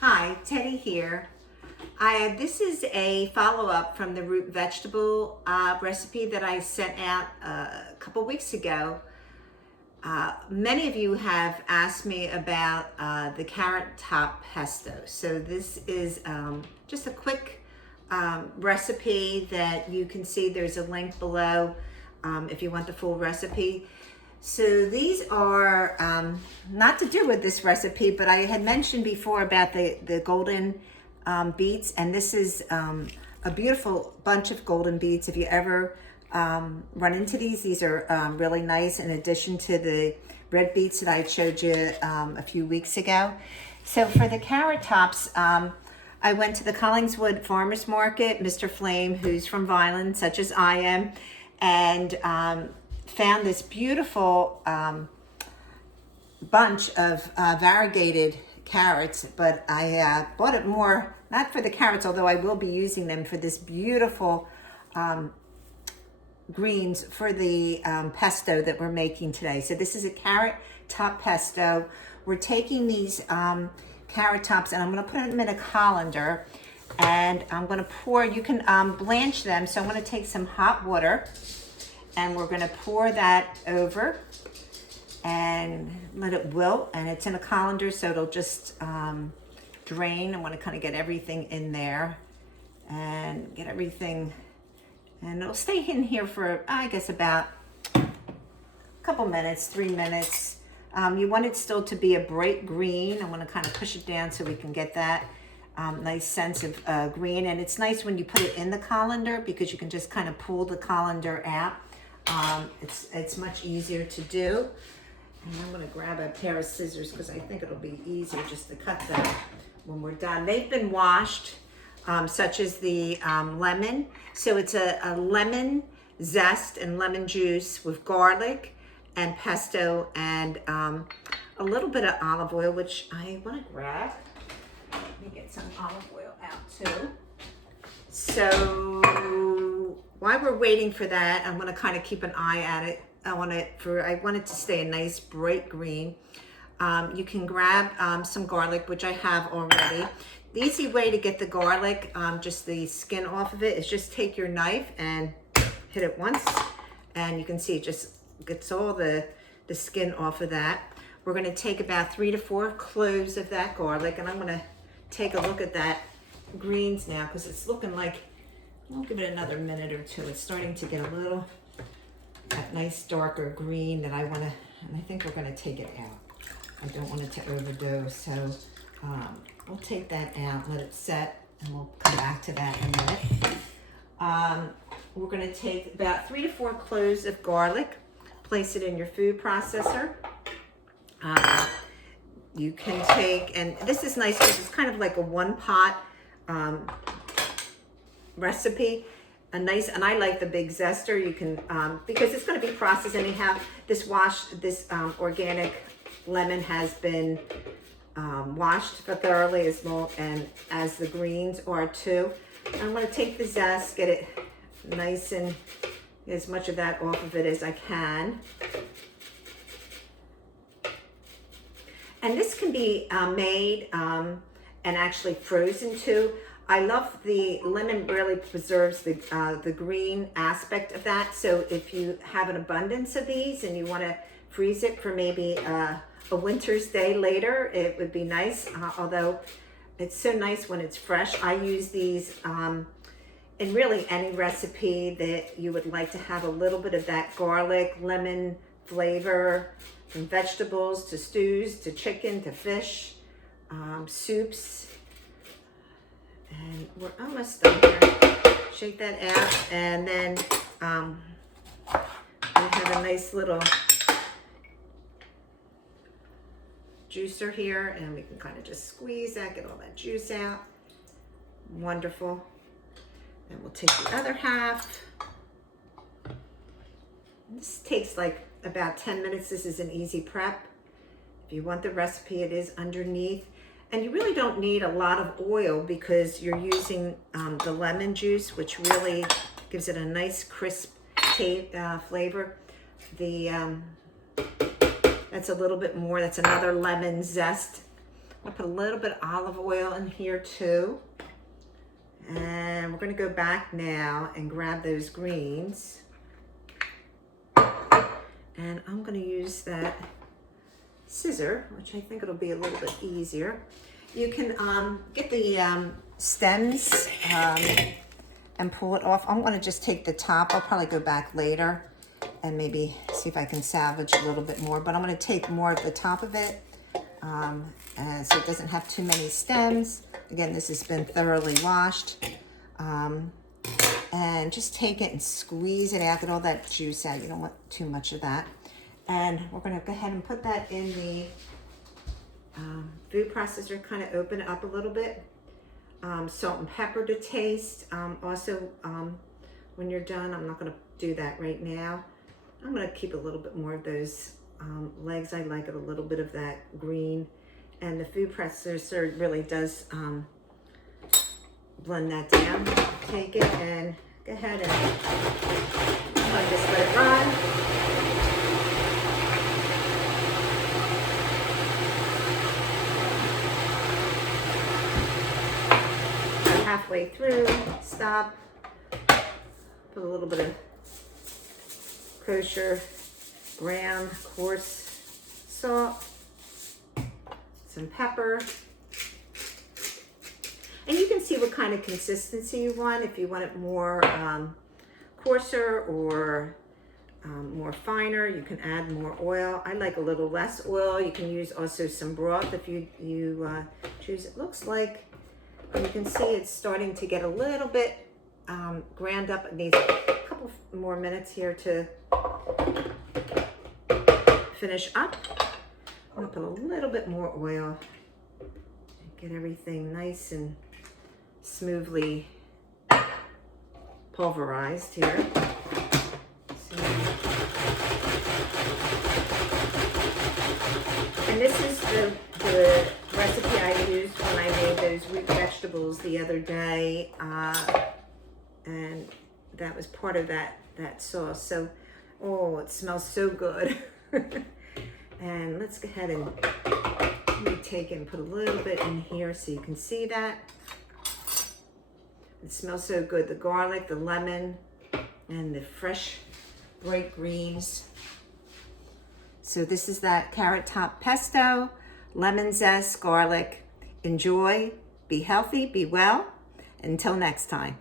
Hi, Teddy here. This is a follow-up from the root vegetable recipe that I sent out a couple weeks ago. Many of you have asked me about the carrot top pesto. So this is just a quick recipe that you can see. There's a link below if you want the full recipe. So these are not to do with this recipe, but I had mentioned before about the golden beets, and this is a beautiful bunch of golden beets. If you ever run into these are really nice in addition to the red beets that I showed you a few weeks ago. So for the carrot tops, I went to the Collingswood Farmers Market, Mr. Flame, who's from Vineland, such as I am, and found this beautiful bunch of variegated carrots, but I bought it more, not for the carrots, although I will be using them for this beautiful greens for the pesto that we're making today. So this is a carrot top pesto. We're taking these carrot tops and I'm going to put them in a colander, and I'm going to pour, you can blanch them, so I'm going to take some hot water and we're going to pour that over and let it wilt, and it's in a colander so it'll just drain. I want to kind of get everything in there and get everything, and it'll stay in here for I guess about a couple minutes, 3 minutes. You want it still to be a bright green. I'm going to kind of push it down so we can get that nice sense of green, and it's nice when you put it in the colander because you can just kind of pull the colander out. It's much easier to do. And I'm going to grab a pair of scissors because I think it'll be easier just to cut them when we're done. They've been washed, such as the lemon. So it's a lemon zest and lemon juice with garlic and pesto and a little bit of olive oil, which I want to grab. Let me get some olive oil out too. So while we're waiting for that, I'm going to kind of keep an eye at it. I want it to stay a nice bright green. You can grab some garlic, which I have already. The easy way to get the garlic, just the skin off of it, is just take your knife and hit it once, and you can see it just gets all the skin off of that. We're going to take about 3 to 4 cloves of that garlic, and I'm going to take a look at that greens now because it's looking like, I'll give it another minute or two. It's starting to get a little, that nice darker green that I want to, and I think we're going to take it out. I don't want it to overdose, so we'll take that out, let it set, and we'll come back to that in a minute. We're going to take about 3 to 4 cloves of garlic, place it in your food processor. You can take, and this is nice because it's kind of like a one pot recipe. And I like the big zester. You can, because it's going to be processed anyhow. This organic lemon has been washed thoroughly as well, and as the greens are too. I'm going to take the zest, get it nice and get as much of that off of it as I can. And this can be made and actually frozen too. I love the lemon, really preserves the green aspect of that. So if you have an abundance of these and you want to freeze it for maybe a winter's day later, it would be nice. Although it's so nice when it's fresh. I use these in really any recipe that you would like to have a little bit of that garlic, lemon flavor, from vegetables to stews to chicken to fish, soups. And we're almost done here. Shake that out, and then we have a nice little juicer here, and we can kind of just squeeze that, get all that juice out. Wonderful. And we'll take the other half. This takes like about 10 minutes. This is an easy prep. If you want the recipe, it is underneath. And you really don't need a lot of oil because you're using the lemon juice, which really gives it a nice crisp flavor. That's a little bit more. That's another lemon zest I'm gonna put a little bit of olive oil in here too. And we're gonna go back now and grab those greens. And I'm gonna use that scissor, which I think it'll be a little bit easier. You can get the stems and pull it off. I'm gonna just take the top. I'll probably go back later and maybe see if I can salvage a little bit more, but I'm gonna take more of the top of it so it doesn't have too many stems. Again, this has been thoroughly washed. And just take it and squeeze it out, get all that juice out. You don't want too much of that. And we're gonna go ahead and put that in the food processor, kind of open it up a little bit. Salt and pepper to taste. Also, when you're done, I'm not gonna do that right now. I'm gonna keep a little bit more of those legs. I like it a little bit of that green. And the food processor really does blend that down. Take it and go ahead and just let it run. Halfway through, stop, put a little bit of kosher ground coarse salt, some pepper, and you can see what kind of consistency you want. If you want it more coarser or more finer, you can add more oil. I like a little less oil. You can use also some broth if you choose. It looks like, you can see it's starting to get a little bit ground up. It needs a couple more minutes here to finish up. I'm gonna put a little bit more oil and get everything nice and smoothly pulverized here. And this is the recipe I used when I made those root vegetables the other day, and that was part of that sauce. So, oh, it smells so good. And let's go ahead and let me take it and put a little bit in here so you can see that. It smells so good. The garlic, the lemon, and the fresh bright greens. So this is that carrot top pesto, lemon zest, garlic. Enjoy, be healthy, be well. Until next time.